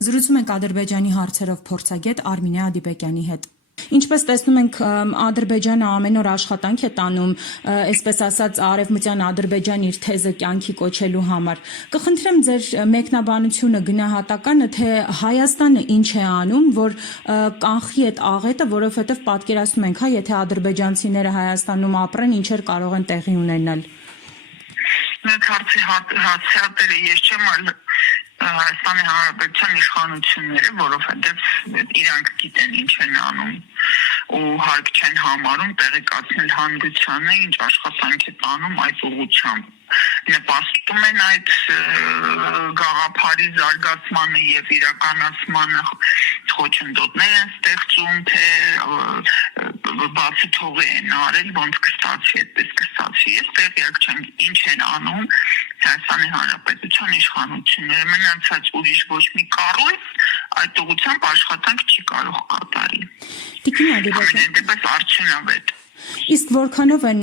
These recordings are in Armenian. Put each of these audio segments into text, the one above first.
Զրուցում ենք Ադրբեջանի հարցերով փորձագետ Արմինե Ադիբեկյանի հետ։ Ինչպես տեսնում ենք, Ադրբեջանը ամեն օր աշխատանք է տանում, այսպես ասած, արևմտյան Ադրբեջան իր թեզը կյանքի կոչելու համար։ Կխնդրեմ ձեր մեկնաբանությունը, գնահատականը, թե Հայաստանը ինչ է անում, որ կանխի այդ աղետը, որովհետև պատկերացնում ենք, եթե ադրբեջանցիները Հայաստանում ապրեն, ինչեր կարող են տեղի ունենալ։ Այդ հարցի հացիատերը ես չեմ, այլ Հայաստանի Հանրապետության իշխանությունները, որովհետև իրանք գիտեն ինչ են անում ու հարկ չեն համարում տեղեկացնել հանրությանը, ինչ աշխատանք է տանում այդ ուղղությամբ։ Նպաստում են այդ գաղափարի զարգացմանը եւ իրականացմանը, խոչընդոտներ են ստեղծում, թե բացի թողի են արել, ոնց կստացի, այդպես կստացի։ Ես տեղյակ չեմ ինչ են անում Հայաստանի Հանրապետության իշխանությունները, մնացած ուրիշ ոչ մի կառույց այդ ուղղությամբ աշխատանք չի կարող կատարել։ Տիկին Ադիբեկյան, դեպս արդյունավետ։ Իսկ որքանով են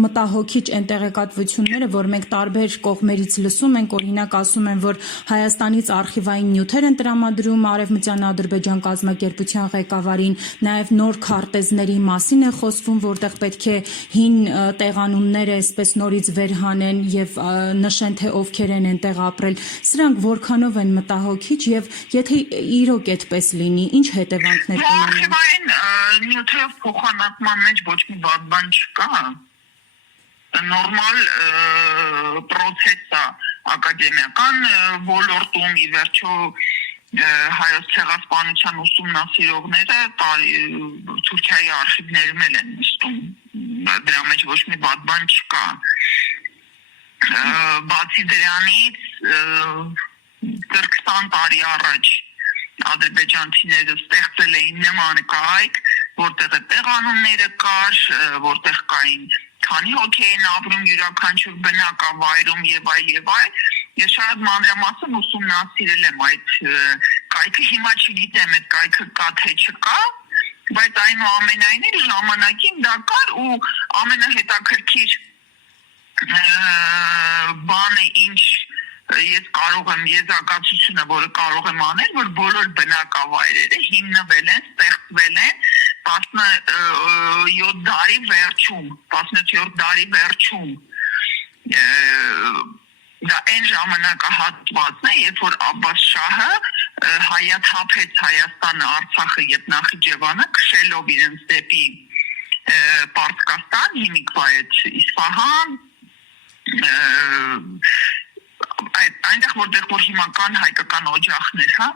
մտահոգիչ այն տեղեկատվությունները, որ մենք տարբեր կողմերից լսում ենք, օրինակ ասում են, որ Հայաստանից արխիվային նյութեր են տրամադրում Արևմտյան Ադրբեջան կազմակերպության ղեկավարին, նաև նոր քարտեզների մասին է խոսվում, որտեղ պետք է հին տեղանունները այսպես նորից վերհանեն եւ նշեն, թե ովքեր են այնտեղ ապրել։ Սրանք որքանով են մտահոգիչ եւ եթե իրոք այդպես լինի, ինչ հետևանքներ կունենան։ Նյութերով փոխանակման մեջ ոչ մի բան չկա, նորմալ պրոցես է ակադեմիական ոլորտում, ի վերջո հայոց ցեղասպանության ուսումնասիրողները Թուրքիայի արխիվներում են նստում, դրա մեջ ոչ մի բան չկա։ Բացի դրանից 20 տարի առաջ ադրբեջանցիները ստեղծել էին նման կայք, որտեղ տեղանունները կար, որտեղ կային քանի հոգի են ապրում յուրաքանչյուր բնակավայրում եւ այլ։ Ես շատ մանրամասն ուսումնասիրել եմ այդ կայքը, հիմա չգիտեմ այդ կայքը կա թե չկա, բայց այնուամենայնիվ ժամանակին դա կար ու ամենահետաքրքիր բանը ինչ ես կարող եմ եզրակացությունը, որը կարող եմ անել, որ բոլոր բնակավայրերը հիմնվել են, ստեղծվել են 17 դարի վերջում, դա այն ժամանակահատվածն է, երբ որ Աբբաս շահը հայաթափեց Հայաստանը, Արցախը եւ Նախիջևանը, քշելով իրենց դեպի Պարսկաստան, հիմիկվա այդ Իսֆահան, այնտեղ որտեղ հիմա կան հայկական օջախներ, հա,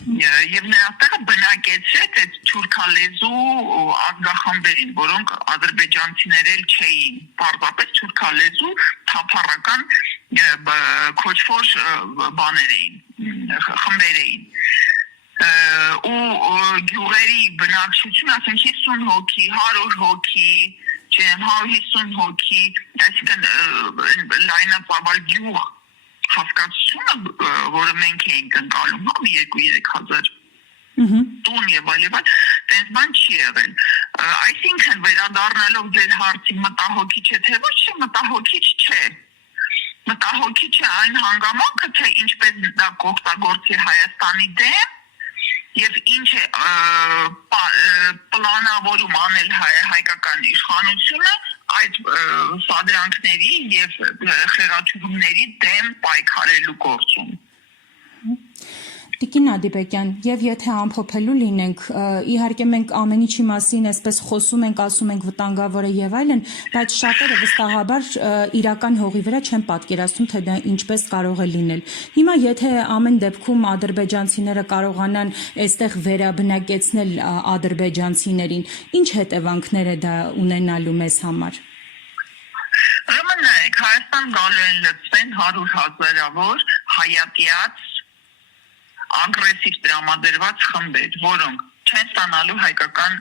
եւ նրանց բնակեցրեց այդ թուրքալեզու ազգախմբերին, որոնք ադրբեջանցիներ էլ չէին, պարզապես թուրքալեզու թափառական քոչվոր բաներ էին, խմբեր էին։ Ու գյուղերի բնակչություն, ասենք 50 հոգի, 100 հոգի, 150 հոգի, այսինքն լայնածավալ գյուղ հասկացությունը, որը մենք էինք ընկալում, 2-3 հազար տուն եւ այլն, տես բան չի եղել։ Այսինքն վերադառնալով ձեր հարցի մտահոգիչ է թե ոչ, մտահոգիչ չէ։ Մտահոգիչ է այն հանգամանքը, թե ինչպես դա կօգտագործի Հայաստանի դեմ եւ ինչ է պլանավորում անել հայկական իշխանությունը այդ սադրանքների եւ խեղաթյուրումների դեմ պայքարելու գործում։ Տիկին Ադիբեկյան, եւ եթե ամփոփելու լինենք, իհարկե մենք ամեն ինչի մասին այսպես խոսում ենք, ասում ենք վտանգավոր է եւ այլն, բայց շատերը վստահաբար իրական հողի վրա չեն պատկերացնում, թե դա ինչպես կարող է լինել։ Հիմա եթե ամեն դեպքում ադրբեջանցիները կարողանան այստեղ վերաբնակեցնել ադրբեջանցիներին, ինչ հետևանքներ է դա ունենալու մեզ համար։ Ուրեմն նայեք, Հայաստան գալու են լծվեն 100,000-ավոր հայատյաց ագրեսիվ տրամադրված խմբեր, որոնք չեն ստանալու հայկական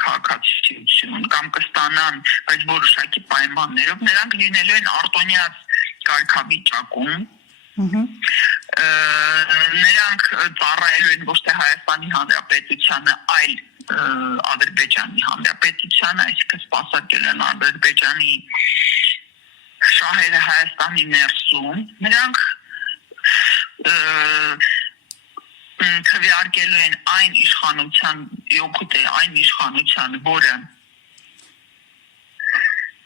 քաղաքացիություն կամ կստանան, բայց որոշակի պայմաններով, նրանք լինելու են արտոնյաց կարգավիճակում, նրանք ծառայելու են ոչ թե Հայաստանի Հանրապետությանը, այլ Ադրբեջանի Հանրապետությանը, այսինքն սպասարկել են Ադրբեջանի շահերը Հայաստանի ներսում, նրանք քվեարկելու են այն իշխանության օգուտ է այն իշխանության, որը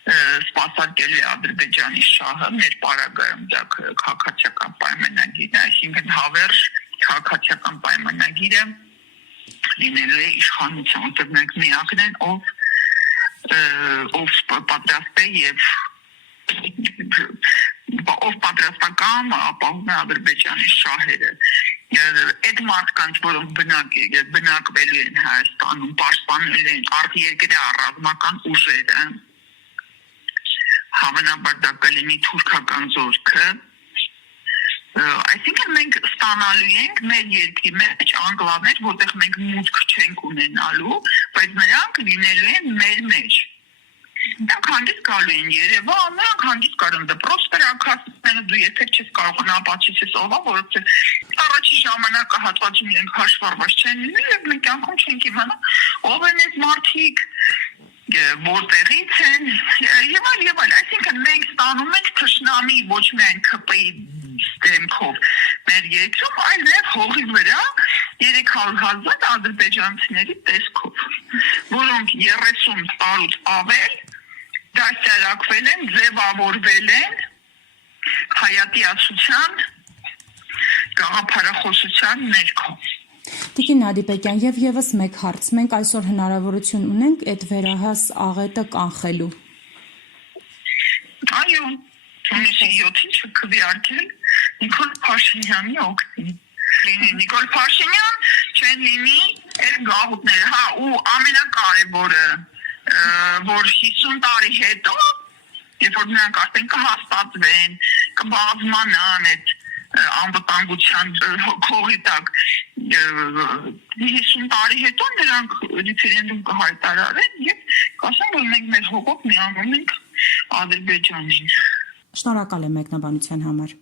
սպասարկելու է Ադրբեջանի շահը, մեր պարագայում դա քաղաքացիական պայմանագիր է, այսինքն հավերժ քաղաքացիական պայմանագիրը լինելու է իշխանության, որտեղ մենք միակն են, ով պատրաստ է եւ ով պատրաստական ապահովում է Ադրբեջանի շահերը։ Այդ մարդկանց, որոնք բնակվելու են Հայաստանում, պաշտպանելու են արտերկրյա ռազմական ուժերը, հավանաբար դա կլինի թուրքական զորքը, այսինքն մենք ստանալու ենք մեր երկրի մեջ անկլավներ, որտեղ մենք մուտք չենք ունենալու, բայց նրանք լինելու են մեր մեջ։ Նրանք հանգիստ գալու են Երևան, նրանք հանգիստ կարող են դպրոց կրակացնել, դու եթե չես կարող ապացուցես ով է, որովհետև առաջին ժամանակահատվածում իրենք հաշվառված չեն լինել, եւ մենք անգամ չենք իմանա ով են այս մարդիկ, որտեղից են եւ այլ, այսինքն մենք ստանում ենք թշնամի ոչ միայն ԿՊ-ի դեմքով մեր երկրում, այլ նաեւ հողի վրա 300,000 ադրբեջանցիների տեսքով, որոնք 30 տարուց ավել դաստիարակվել են, ձևավորվել են հայատյացության գաղափարախոսության ներքո։ Տիկին Նադիպեկյան, եւ եւս մեկ հարց, մենք այսօր հնարավորություն ունենք այդ վերահաս աղետը կանխելու։ Այո, հունիսի 7-ին չքվեարկել Նիկոլ Փաշինյանի օգտին։ Նիկոլ Փաշինյան չեն լինի այդ գաղութները, հա, ու ամենակարևորը, որ 50 տարի հետո, երբ որ նրանք արդեն կհաստատվեն, կբազմանան այդ անվտանգության հողի տակ 50 տարի հետո նրանք ռեֆերենդում կհայտարարեն եւ կասեն, որ մենք մեր հողով միանում ենք Ադրբեջանին։ Շնորհակալ եմ մեկնաբանության համար։